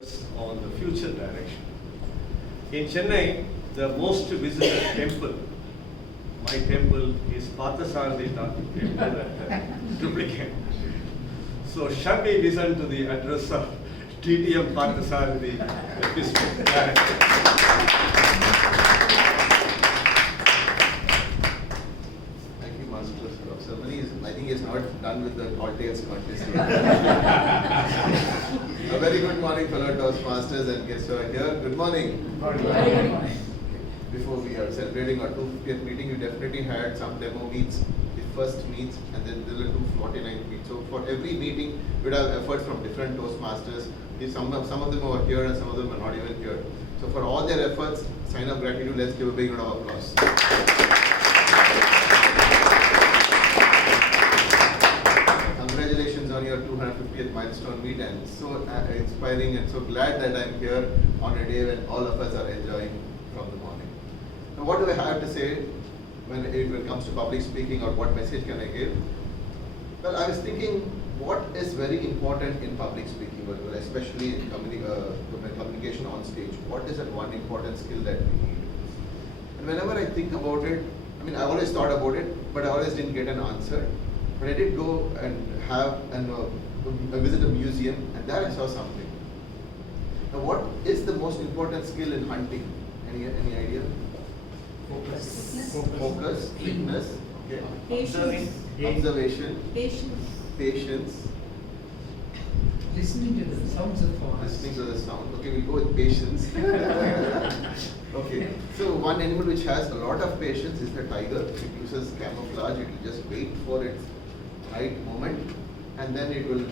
on the future direction. In Chennai, the most visited temple, my temple, is Parthasarathi temple at Triplicate. So shall we listen to the address of TTM Parthasarathi Episcopal? Thank you, Master of Ceremonies. I think he's not done with the tall tales contest yet. A very good morning, fellow Toastmasters and guests who are here. Good morning. Good morning. Before we are celebrating our 250th meeting, we definitely had some demo meets, the first meets, and then there were 249th meets. So for every meeting, we would have efforts from different Toastmasters. Some of them are here and some of them are not even here. So for all their efforts, sign of gratitude, let's give a big round of applause. Congratulations on your 250th milestone meet, and so inspiring and so glad that I'm here on a day when all of us are enjoying from the morning. Now what do I have to say when it comes to public speaking, or what message can I give? Well, I was thinking what is very important in public speaking, well, especially in communication on stage. What is that one important skill that we need? And whenever I think about it, I always thought about it, but I always didn't get an answer. But I did go and visit a museum, and there I saw something. Now, what is the most important skill in hunting? Any idea? Focus. Focus, quickness, okay. Patience. Observation, Patience. Listening to the sounds of forest. listening to the sound. Okay, we'll go with patience. Okay, so one animal which has a lot of patience is the tiger. It uses camouflage. It will just wait for its right moment, and then it will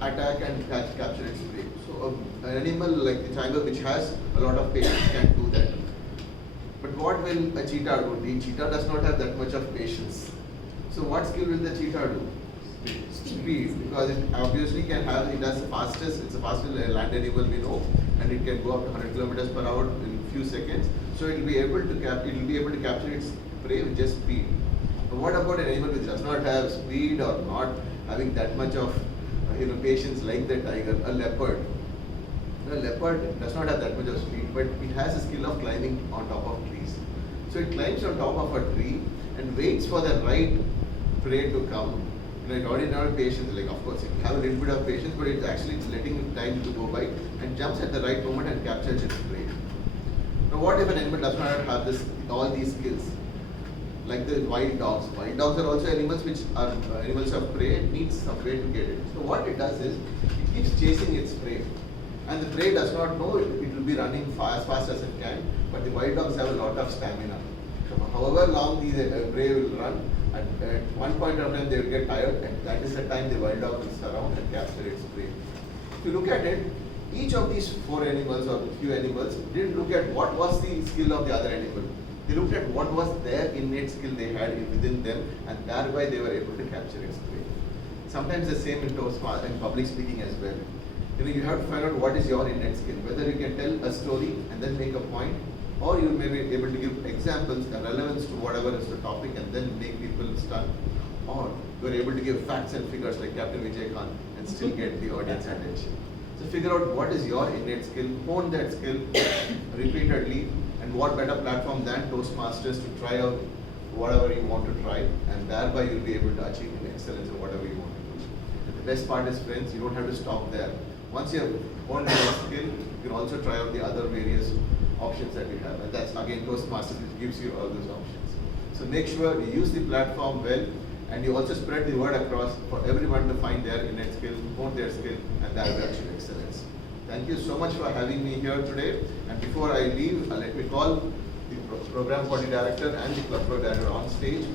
attack and capture its prey. So an animal like the tiger, which has a lot of patience, can do that. But what will a cheetah do? The cheetah does not have that much of patience. So what skill will the cheetah do? Speed, because it obviously can have, it's the fastest land animal we know, and it can go up to 100 kilometers per hour in a few seconds. So it will be able to capture its prey with just speed. But what about an animal which does not have speed or not having that much of patience like the tiger, a leopard? The leopard does not have that much of speed, but it has a skill of climbing on top of trees. So it climbs on top of a tree and waits for the right prey to come. It already doesn't have patience. Like, of course, it will have a little bit of patience, but it's actually letting time to go by and jumps at the right moment and captures its prey. Now, what if an animal does not have all these skills? Like the wild dogs. Wild dogs are also animals which are animals of prey. It needs some way to get it. So what it does is, it keeps chasing its prey. And the prey does not know it will be running as fast as it can, but the wild dogs have a lot of stamina. So however long the prey will run, at one point of time they will get tired, and that is the time the wild dog will surround and capture its prey. If you look at it, each of these four animals or few animals didn't look at what was the skill of the other animal. They looked at what was their innate skill they had within them, and thereby they were able to capture its prey. Sometimes the same in public speaking as well. You have to find out what is your innate skill, whether you can tell a story and then make a point, or you may be able to give examples and relevance to whatever is the topic and then make people stunned, or you are able to give facts and figures like Captain Vijay Khan and still get the audience attention. So figure out what is your innate skill, hone that skill repeatedly, and what better platform than Toastmasters to try out whatever you want to try, and thereby you'll be able to achieve an excellence in whatever you want to do. And the best part is, friends, you don't have to stop there. Once you have honed your skill, you can also try out the other various options that we have, and that's again Toastmasters, which gives you all those options. So make sure you use the platform well, and you also spread the word across for everyone to find their innate skill, hone their skill, and that will achieve excellence. Thank you so much for having me here today. And before I leave, let me call the program body director and the club floor director on stage,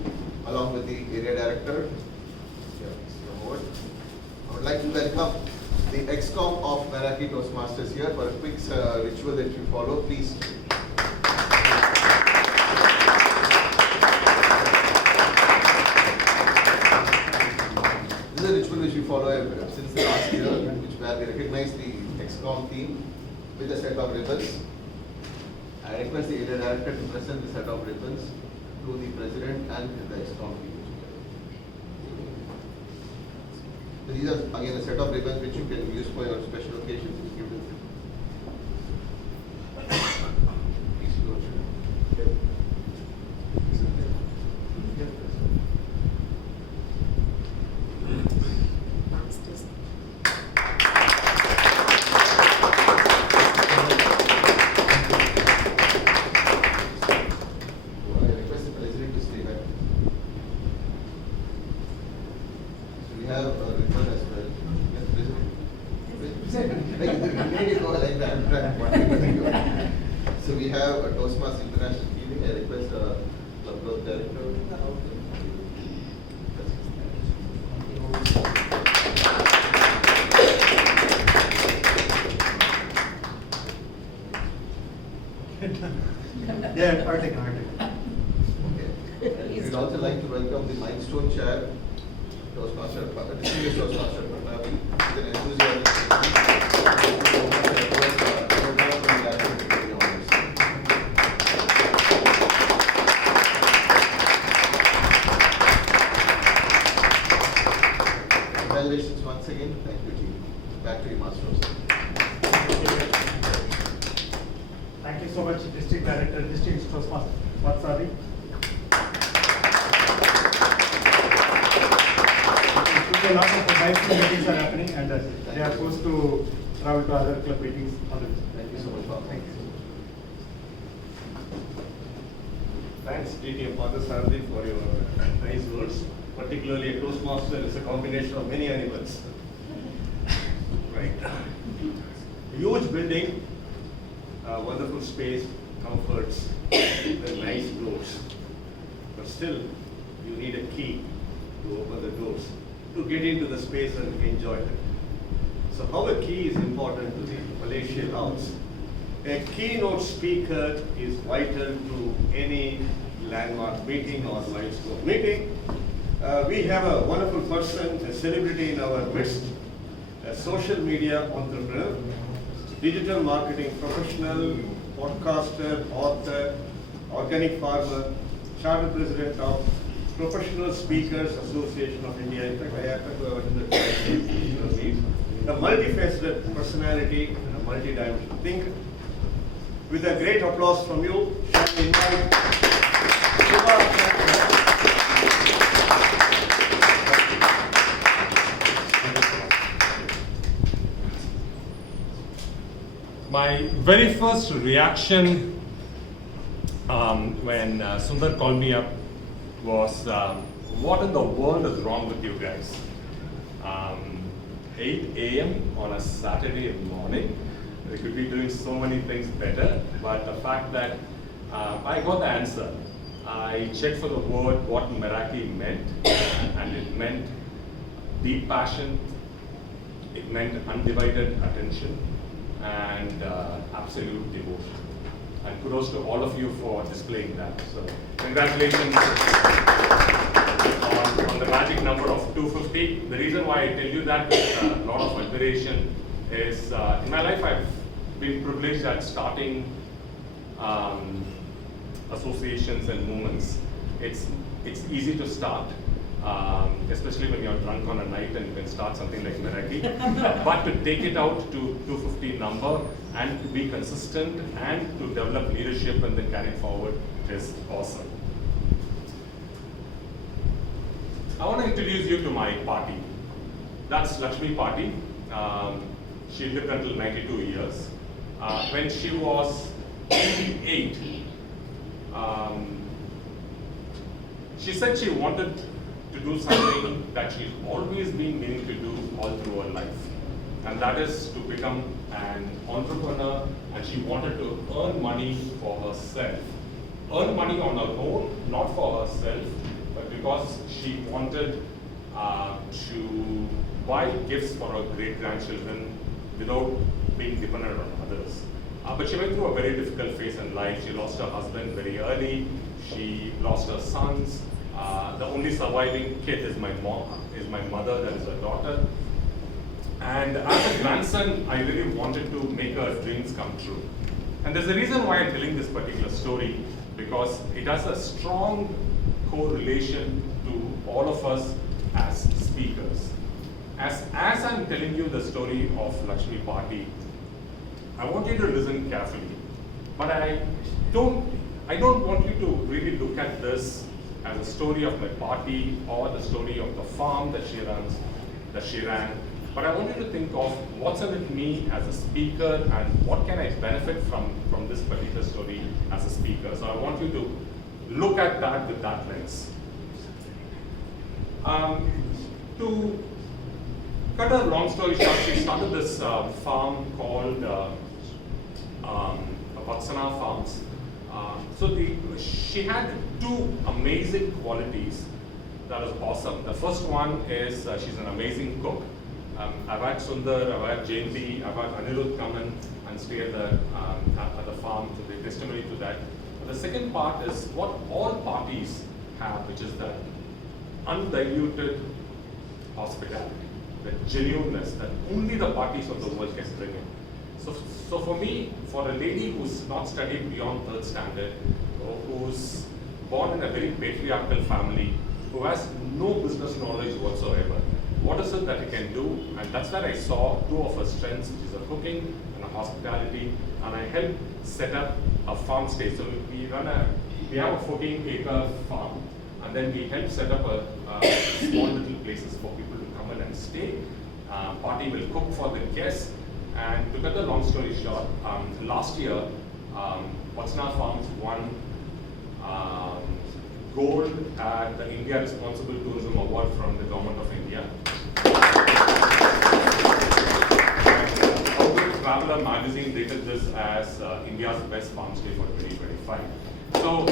along with the area director. I would like to welcome the XCOM of Meraki Toastmasters here for a quick ritual that you follow, please. This is a ritual which we follow since the last year, where we recognize the XCOM team with a set of ribbons. I request the area director to present the set of ribbons to the president and the XCOM team. So these are again a set of ribbons which you can use for your special occasions. made you go like that. What do you think? So we have a Toastmasters International meeting. I request Club Growth Director. Yeah, Arctic. Okay. And we'd also like to welcome the Milestone Chair, Toastmaster, distinguished Toastmaster Meraki, with an Congratulations once again. Thank you, team. Back to you, Masters. Thank you so much, District Director, District Toastmaster Patsari. Today, lots of nice meetings are happening, and they are supposed to travel to other club meetings. Thank you so much, Bob. Thank you. Thanks, DTM Pathasarathi, for your nice words. Particularly a Toastmaster is a combination of many animals. Right. Huge building, wonderful space, comforts, and nice doors. But still, you need a key to open the doors, to get into the space and enjoy it. So how a key is important to the palatial house. A keynote speaker is vital to any landmark meeting or milestone meeting. We have a wonderful person, a celebrity in our midst, a social media entrepreneur, digital marketing professional, podcaster, author, organic farmer, charter president of Professional Speakers Association of India. In fact, I happen to have attended a multifaceted personality and a multi-dimensional thinker. With a great applause from you, shall we invite Kirubashankar. My very first reaction when Sundar called me up was, what in the world is wrong with you guys? 8 a.m. on a Saturday morning. We could be doing so many things better, but the fact that I got the answer. I checked for the word what Meraki meant, and it meant deep passion, it meant undivided attention, and absolute devotion. And kudos to all of you for displaying that. So congratulations on the magic number of 250. The reason why I tell you that with a lot of admiration is in my life I've been privileged at starting associations and movements. It's easy to start, especially when you're drunk on a night and you can start something like Meraki. But to take it out to 250 number and to be consistent and to develop leadership and then carry it forward is awesome. I want to introduce you to my party. That's Lakshmi Party. She lived until 92 years. When she was 88, she said she wanted to do something that she's always been meaning to do all through her life. And that is to become an entrepreneur, and she wanted to earn money for herself. Earn money on her own, not for herself, but because she wanted to buy gifts for her great-grandchildren without being dependent on others. But she went through a very difficult phase in life. She lost her husband very early. She lost her sons. The only surviving kid is my mother, that is her daughter. And as a grandson, I really wanted to make her dreams come true. And there's a reason why I'm telling this particular story, because it has a strong correlation to all of us as speakers. As I'm telling you the story of Lakshmi Party, I want you to listen carefully. But I don't want you to really look at this as a story of my party or the story of the farm that she ran. But I want you to think of what's in it with me as a speaker and what can I benefit from this particular story as a speaker. So I want you to look at that with that lens. To cut a long story short, she started this farm called Vatsana Farms. She had two amazing qualities that was awesome. The first one is she's an amazing cook. I've had Sundar, I've had Jayanti, I've had Anirudh come in and stay at the farm to be testimony to that. But the second part is what all parties have, which is the undiluted hospitality, the genuineness that only the parties of the world can bring in. So for me, for a lady who's not studied beyond third standard, or who's born in a very patriarchal family, who has no business knowledge whatsoever, what is it that you can do? And that's where I saw two of her strengths, which is a cooking and a hospitality, and I helped set up a farm stay. So we have a 14-acre farm, and then we help set up a small little places for people to come in and stay. Party will cook for the guests. And to cut the long story short, last year, Vatsana Farms won gold at the India Responsible Tourism Award from the Government of India. And Traveler magazine rated this as India's best farm stay for 2025. So,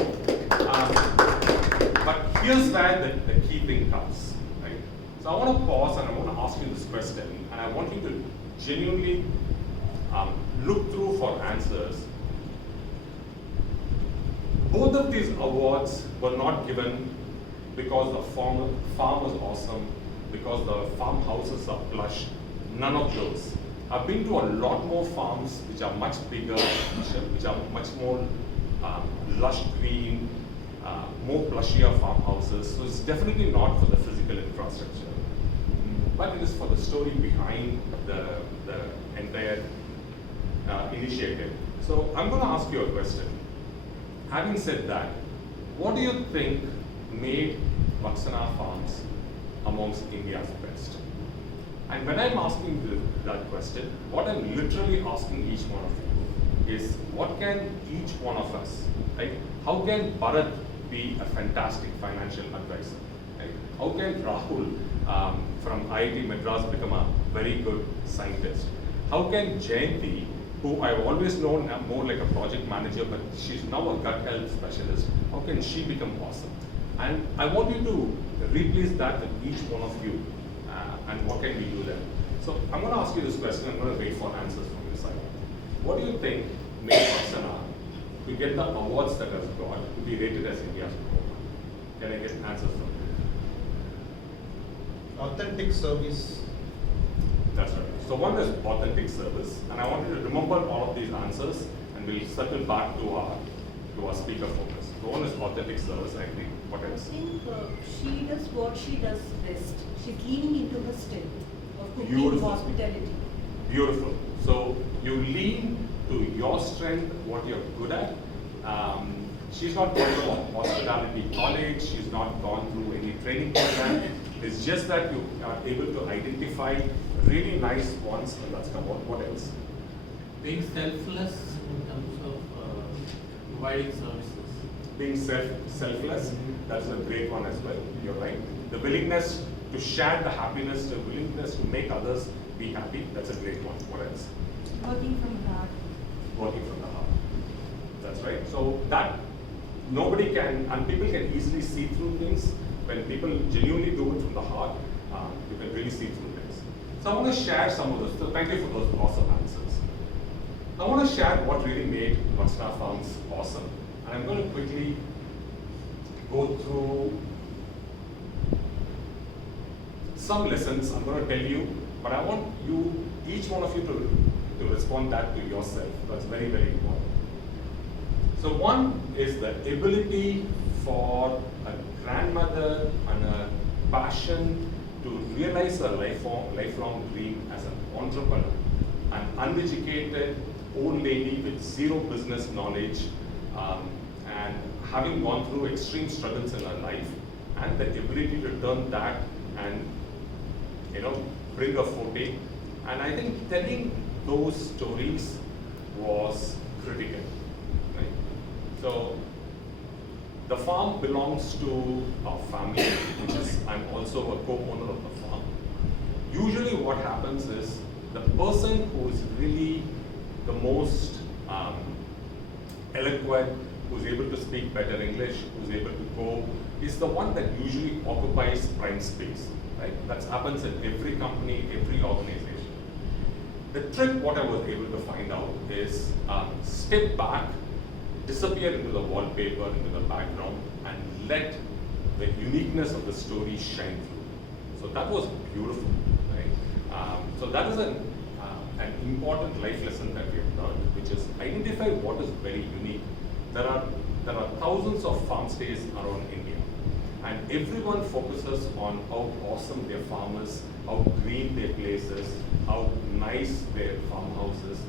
but here's where the key thing comes, right? So I want to pause and I want to ask you this question, and I want you to genuinely look through for answers. Both of these awards were not given because the farm was awesome, because the farmhouses are plush. None of those. I've been to a lot more farms which are much bigger, which are much more lush green, more plushier farmhouses. So it's definitely not for the physical infrastructure, but it is for the story behind the entire initiative. So I'm going to ask you a question. Having said that, what do you think made Vatsana Farms amongst India's best? And when I'm asking that question, what I'm literally asking each one of you is, what can each one of us, right? How can Bharat be a fantastic financial advisor? Right? How can Rahul from IIT Madras become a very good scientist? How can Jayanti, who I've always known more like a project manager, but she's now a gut health specialist, how can she become awesome? And I want you to replace that with each one of you, and what can we do there? So I'm going to ask you this question, I'm going to wait for answers from your side. What do you think made Vatsana to get the awards that has got to be rated as India's program? Can I get answers from you? Authentic service. That's right. So one is authentic service, and I want you to remember all of these answers, and we'll circle back to our speaker focus. So one is authentic service, I think. What I else? think she does what she does best. She's leaning into her strength of cooking, Beautiful. hospitality. Beautiful. So you lean to your strength, what you're good at. She's not gone to hospitality college. She's not gone through any training program. It's just that you are able to identify really nice ones, and that's come. What else? Being selfless in terms of providing services. Being selfless, that's a great one as well. You're right. The willingness to share the happiness, the willingness to make others be happy, that's a great one. What else? Working from the heart. Working from the heart. That's right. So that nobody can, and people can easily see through things. When people genuinely do it from the heart, you can really see through things. So I want to share some of those. So thank you for those awesome answers. I want to share what really made Vatsana Farms awesome. And I'm going to quickly go through some lessons I'm going to tell you, but I want you, each one of you to respond that to yourself. That's very, very important. So one is the ability for a grandmother and a passion to realize a lifelong dream as an entrepreneur, an uneducated old lady with zero business knowledge, and having gone through extreme struggles in her life, and the ability to turn that and bring a forte. And I think telling those stories was critical. Right? So the farm belongs to our family, which is I'm also a co-owner of the farm. usually what happens is the person who is really the most eloquent, who's able to speak better English, who's able to go, is the one that usually occupies prime space, right? That happens in every company, every organization. The trick, what I was able to find out is step back, disappear into the wallpaper, into the background, and let the uniqueness of the story shine through. So that was beautiful, right? So that is an important life lesson that we have learned, which is identify what is very unique. There are thousands of farm stays around India, and everyone focuses on how awesome their farm is, how green their place is, how nice their farmhouse is.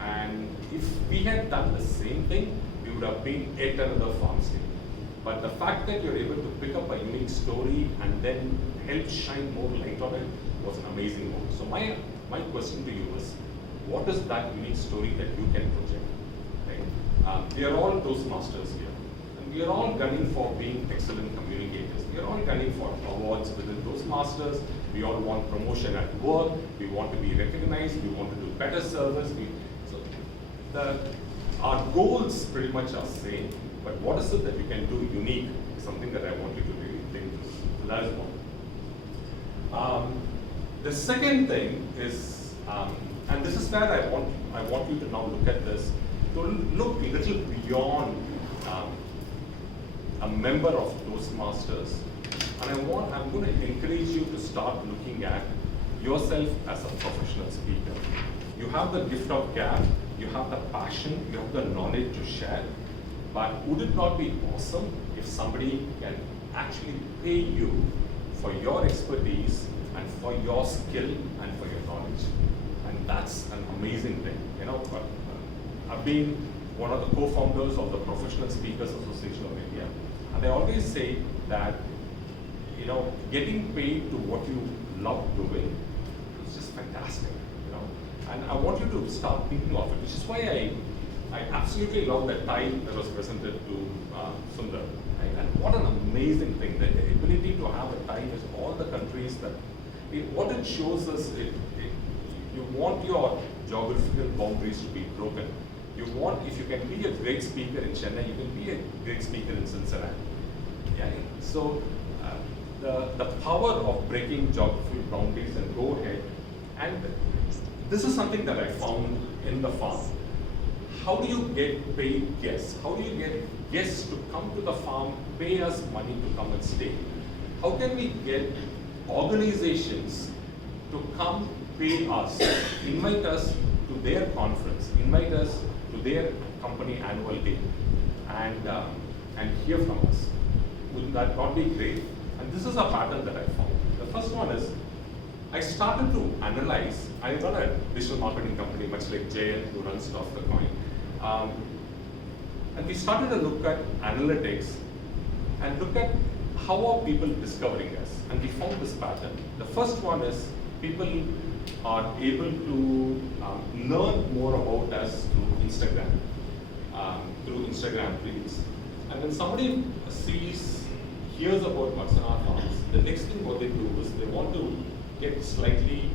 And if we had done the same thing, we would have been yet another farm stay. But the fact that you're able to pick up a unique story and then help shine more light on it was an amazing move. So my question to you is, what is that unique story that you can project? Right? We are all Toastmasters here, and we are all gunning for being excellent communicators. We are all gunning for awards within Toastmasters. We all want promotion at work. We want to be recognized. We want to do better service. Our goals pretty much are same, but what is it that you can do unique is something that I want you to really think through. So that is one. The second thing is, and this is where I want you to now look at this, to look a little beyond a member of Toastmasters, and I'm going to encourage you to start looking at yourself as a professional speaker. You have the gift of gab, you have the passion, you have the knowledge to share, but would it not be awesome if somebody can actually pay you for your expertise and for your skill and for your knowledge? And that's an amazing thing. You know, I've been one of the co-founders of the Professional Speakers Association of India, and I always say that, you know, getting paid to what you love doing is just fantastic. You know, and I want you to start thinking of it, which is why I absolutely love that tie that was presented to Sundar. Right? And what an amazing thing, that the ability to have a tie with all the countries that, what it shows us, you want your geographical boundaries to be broken. You want, if you can be a great speaker in Chennai, you can be a great speaker in Cincinnati. Yeah? So the power of breaking geographical boundaries, and go ahead. And this is something that I found in the farm. How do you get paid guests? How do you get guests to come to the farm, pay us money to come and stay? How can we get organizations to come pay us, invite us to their conference, invite us to their company annual day, and hear from us? Would that not be great? And this is a pattern that I found. The first one is, I started to analyze. I run a digital marketing company, much like Jay, who runs Off the Coin. And we started to look at analytics and look at how are people discovering us. And we found this pattern. The first one is, people are able to learn more about us through Instagram Reels. And when somebody hears about Vatsana Farms, the next thing what they do is they want to get slightly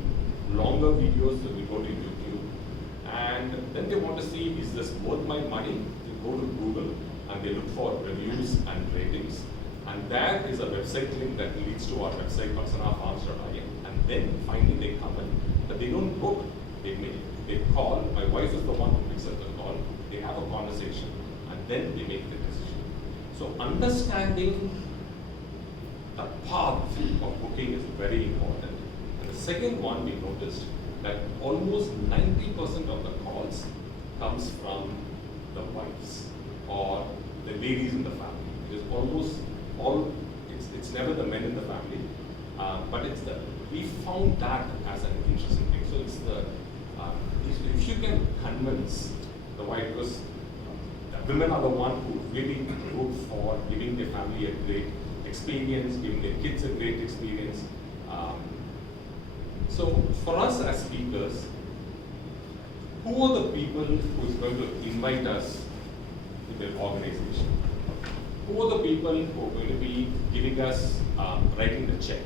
longer videos, so we go to YouTube. And then they want to see, is this worth my money? They go to Google and they look for reviews and ratings. And there is a website link that leads to our website, vatsanafarms.in. And then finally they come in, but they don't book. They call. My wife is the one who picks up the call. They have a conversation, and then they make the decision. So understanding the path of booking is very important. And the second one, we noticed that almost 90% of the calls comes from the wives or the ladies in the family. It is almost all, it's never the men in the family, but we found that as an interesting thing. So it's if you can convince the wife, because the women are the one who really look for giving their family a great experience, giving their kids a great experience. So for us as speakers, who are the people who is going to invite us to their organization? Who are the people who are going to be giving us, writing the check?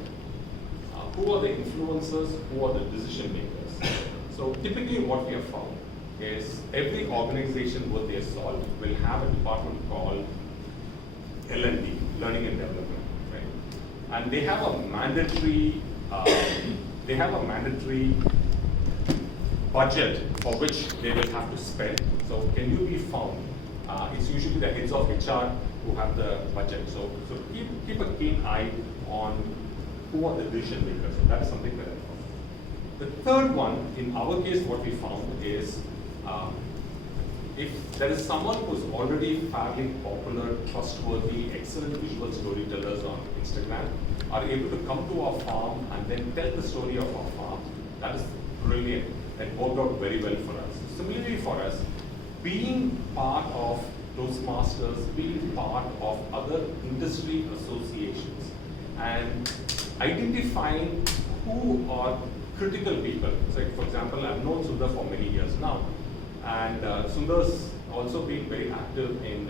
who are the influencers, who are the decision makers. So typically what we have found is every organization worth their salt will have a department called L&D, Learning and Development, right? And they have a mandatory budget for which they will have to spend. So can you be found? It's usually the heads of HR who have the budget. So keep a keen eye on who are the decision makers. So that is something that I found. The third one, in our case, what we found is if there is someone who's already fairly popular, trustworthy, excellent visual storytellers on Instagram, are able to come to our farm and then tell the story of our farm, that is brilliant. That worked out very well for us. Similarly for us, being part of Toastmasters, being part of other industry associations, and identifying who are critical people. So for example, I've known Sundar for many years now, and Sundar's also been very active in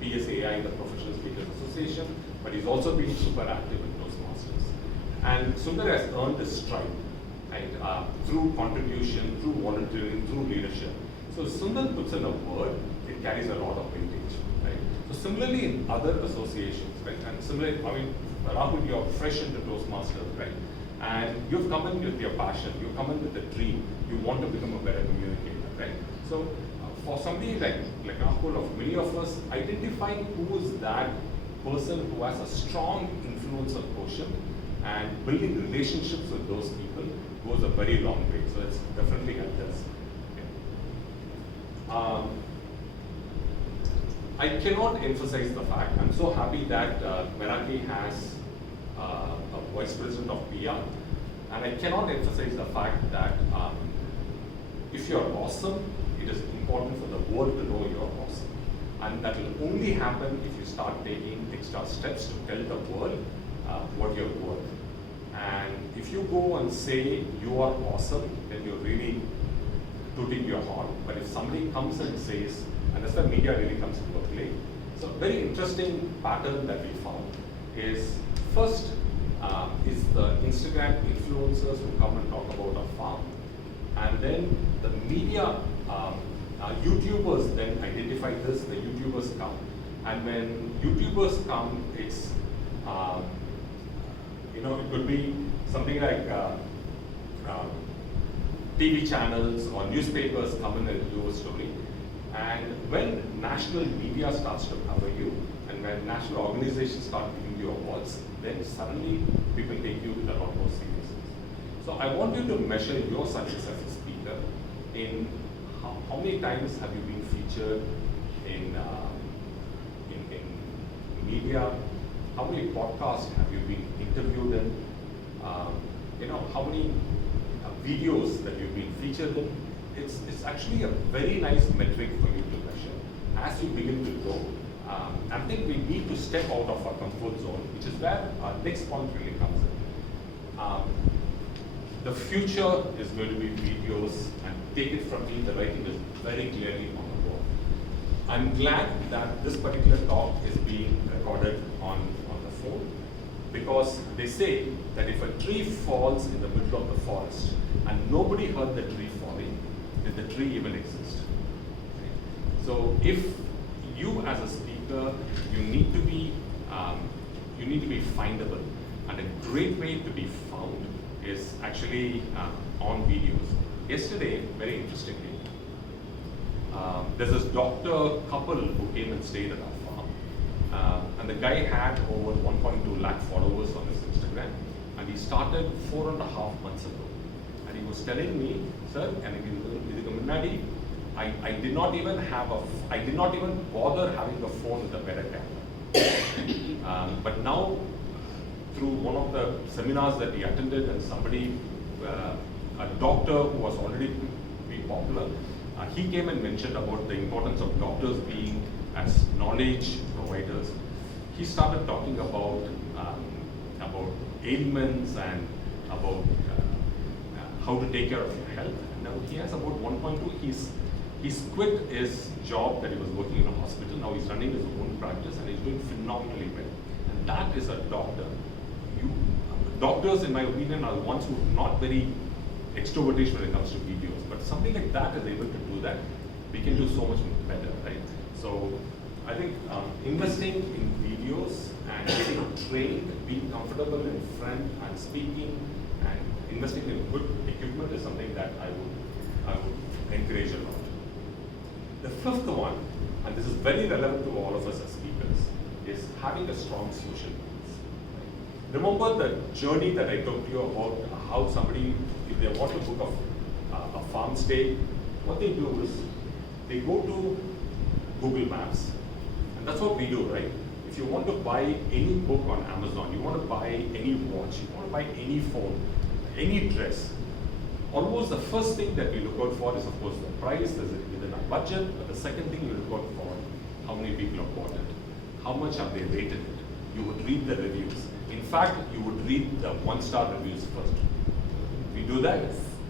PSAI, the Professional Speakers Association, but he's also been super active in Toastmasters. And Sundar has earned his stripe, right, through contribution, through volunteering, through leadership. So Sundar puts in a word, it carries a lot of weightage, right? So similarly in other associations, right, and similarly, I mean, Rahul, you're fresh into Toastmasters, right? And you've come in with your passion, you've come in with a dream, you want to become a better communicator, right? So for somebody like Rahul, of many of us, identifying who is that person who has a strong influencer quotient and building relationships with those people goes a very long way. So it's definitely helped us. Okay. I cannot emphasize the fact, I'm so happy that Meraki has a vice president of PR, and I cannot emphasize the fact that if you're awesome, it is important for the world to know you're awesome. And that will only happen if you start taking extra steps to tell the world what you're worth. And if you go and say you are awesome, then you're really tooting your horn. But if somebody comes and says, and that's where media really comes into play. So a very interesting pattern that we found is first is the Instagram influencers who come and talk about a farm. And then the media, YouTubers then identify this, the YouTubers come. And when YouTubers come, it's, it could be something like TV channels or newspapers come in and do a story. And when national media starts to cover you, and when national organizations start giving you awards, then suddenly people take you with a lot more seriousness. So I want you to measure your success as a speaker in how many times have you been featured in media, how many podcasts have you been interviewed in, how many videos that you've been featured in. It's actually a very nice metric for you to measure. As you begin to grow, I think we need to step out of our comfort zone, which is where our next point really comes in. The future is going to be videos, and take it from me, the writing is very clearly on the board. I'm glad that this particular talk is being recorded on the phone, because they say that if a tree falls in the middle of the forest and nobody heard the tree falling, did the tree even exist? Right? So if you as a speaker, you need to be findable, and a great way to be found is actually on videos. Yesterday, very interestingly, there's this doctor couple who came and stayed at our farm. And the guy had over 1.2 lakh followers on his Instagram, and he started 4.5 months ago. And he was telling me, sir, I did not even bother having a phone with a better camera. But now, through one of the seminars that he attended, and somebody, a doctor who was already pretty popular, he came and mentioned about the importance of doctors being as knowledge providers. He started talking about ailments and about how to take care of your health. And now he has about 1.2. He's quit his job that he was working in a hospital. Now he's running his own practice and he's doing phenomenally well. And that is a doctor. doctors, in my opinion, are the ones who are not very extrovertish when it comes to videos, but something like that is able to do that. We can do so much better, right? So I think investing in videos and getting trained, being comfortable in front and speaking and investing in good equipment is something that I would encourage a lot. The fifth one, and this is very relevant to all of us as speakers, is having a strong social skills. Right? Remember the journey that I talked to you about how somebody, if they want to book a farm stay, what they do is they go to Google Maps, and that's what we do, right? If you want to buy any book on Amazon, you want to buy any watch, you want to buy any phone, any dress, almost the first thing that we look out for is, of course, the price, is it within our budget, but the second thing you look out for, how many people have bought it, how much have they rated it. You would read the reviews. In fact, you would read the one-star reviews first. We do that.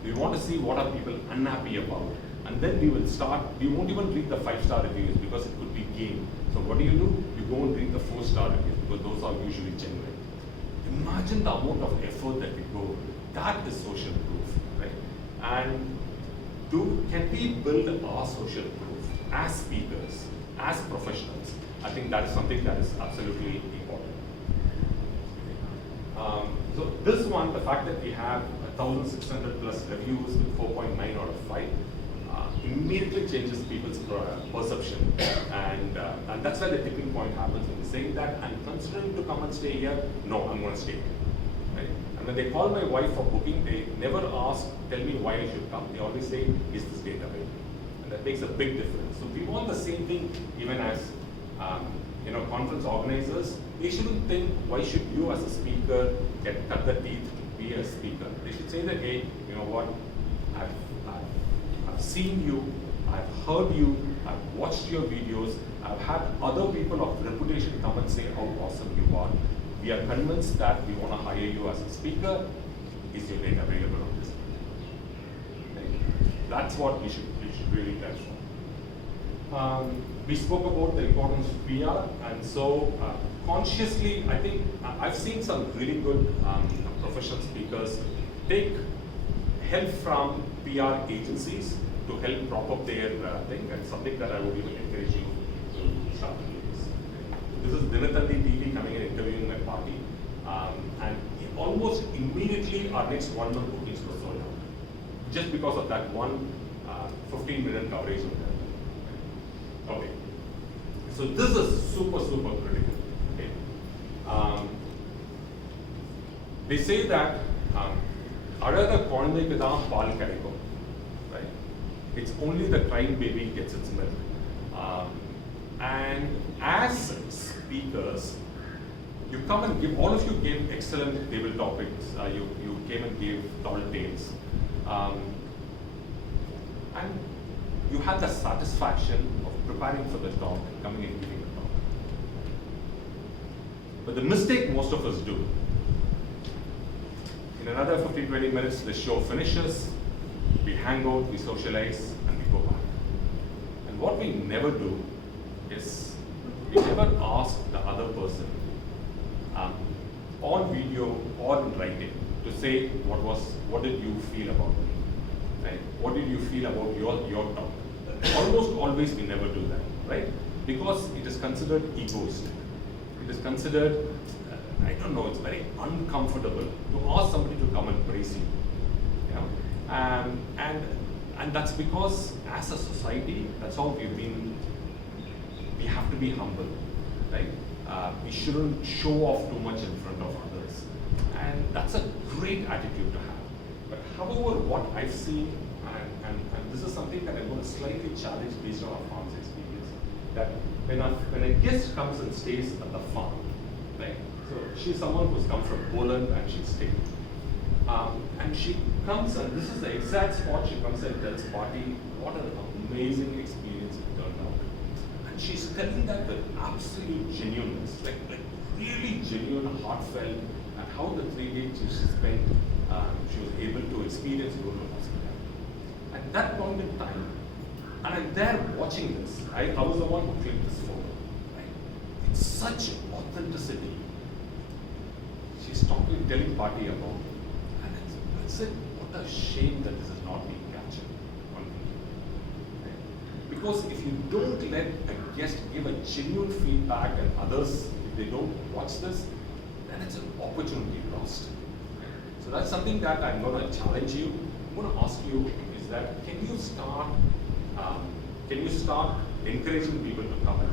We want to see what are people unhappy about. And then we will start, we won't even read the 5-star reviews because it could be game. So what do? You go and read the 4-star reviews because those are usually genuine. Imagine the amount of effort that we go. That is social proof, right? And can we build our social proof as speakers, as professionals? I think that is something that is absolutely important. So this one, the fact that we have 1,600 plus reviews with 4.9 out of 5, immediately changes people's perception, and that's where the tipping point happens when they say that I'm considering to come and stay here. No, I'm going to stay here. Right? And when they call my wife for booking, they never ask, tell me why I should come. They always say, is this date available? And that makes a big difference. So we want the same thing even as conference organizers. They shouldn't think, why should you as a speaker cut the teeth to be a speaker? They should say that, hey, you know what, I've seen you, I've heard you, I've watched your videos, I've had other people of reputation come and say how awesome you are. We are convinced that we want to hire you as a speaker. Is your date available on this? Right? That's what we should really test for. We spoke about the importance of PR, and so consciously, I think I've seen some really good professional speakers take help from PR agencies to help prop up their thing, and something that I would even encourage you to start doing this. This is Dinatandi TV coming and interviewing my party, and almost immediately our next 1 month bookings were sold out, just because of that one 15-minute coverage of that. Okay, so this is super critical. Okay, they say that அழக குழந்தைக்கு தான் பால் கிடைக்கும், right? It's only the crying baby gets its milk. And as speakers, you come and give, all of you gave excellent table topics. You came and gave tall tales. And you had the satisfaction of preparing for the talk and coming and giving the talk. But the mistake most of us do, in another 15-20 minutes, the show finishes, we hang out, we socialize, and we go back. And what we never do is, we never ask the other person on video or in writing to say what did you feel about me, right? What did you feel about your talk? Almost always we never do that, right? Because it is considered egoistic. It is considered, I don't know, it's very uncomfortable to ask somebody to come and praise you. And that's because as a society, that's how we have to be humble, right? We shouldn't show off too much in front of others. And that's a great attitude to have. But however, what I've seen, and this is something that I'm going to slightly challenge based on our farm's experience, that when a guest comes and stays at the farm, right? So she's someone who's come from Poland and she's staying. And she comes, and this is the exact spot she comes and tells party what an amazing experience it turned out. And she's telling that with absolute genuineness, like really genuine, heartfelt, and how the 3 days she spent, she was able to experience rural hospitality. At that point in time, and I'm there watching this, I was the one who clicked this photo, right? It's such authenticity. She's telling party about. And I said, what a shame that this is not being captured on video. Right? Because if you don't let a guest give a genuine feedback and others, if they don't watch this, then it's an opportunity lost. So that's something that I'm going to challenge you. I'm going to ask you is that can you start encouraging people to come in?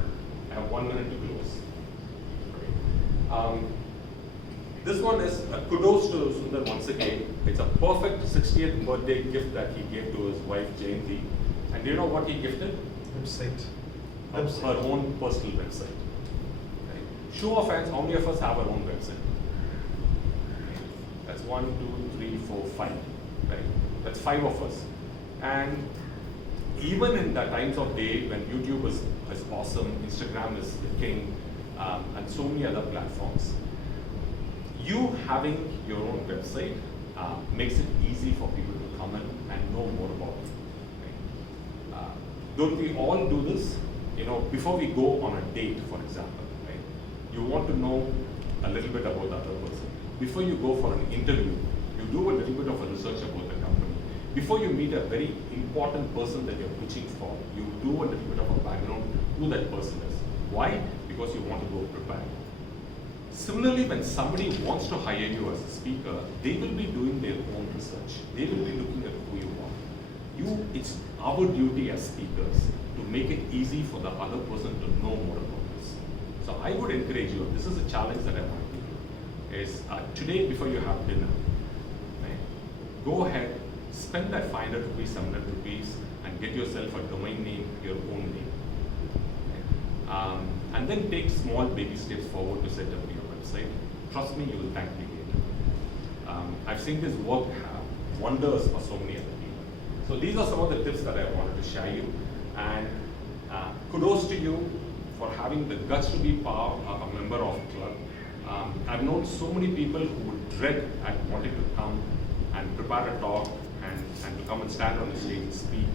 I have 1 minute to close. This one is a kudos to Sundar once again. It's a perfect 60th birthday gift that he gave to his wife Jayanti. And do you know what he gifted? Website. Her own personal website. Right? Show of hands, how many of us have our own website? That's 1, 2, 3, 4, 5. Right? That's 5 of us. And even in the times of day when YouTube is awesome, Instagram is the king, and so many other platforms, you having your own website makes it easy for people to come in and know more about it. Right? Don't we all do this? You know, before we go on a date, for example, right? You want to know a little bit about the other person. Before you go for an interview, you do a little bit of a research about the company. Before you meet a very important person that you're pitching for, you do a little bit of a background who that person is. Why? Because you want to go prepared. Similarly, when somebody wants to hire you as a speaker, they will be doing their own research. They will be looking at who you are. It's our duty as speakers to make it easy for the other person to know more about this. So I would encourage you, this is a challenge that I want to do, is today before you have dinner, right, go ahead, spend that 500 rupees, 700 rupees and get yourself a domain name, your own name. Right? And then take small baby steps forward to set up your website. Trust me, you will thank me later. I've seen this work have wonders for so many other people. So these are some of the tips that I wanted to share you. And kudos to you for having the guts to be a member of the club. I've known so many people who would dread at wanting to come and prepare a talk and to come and stand on the stage and speak.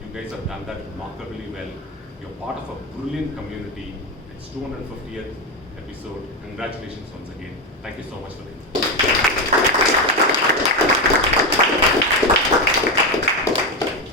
You guys have done that remarkably well. You're part of a brilliant community. It's 250th episode. Congratulations once again. Thank you so much for this.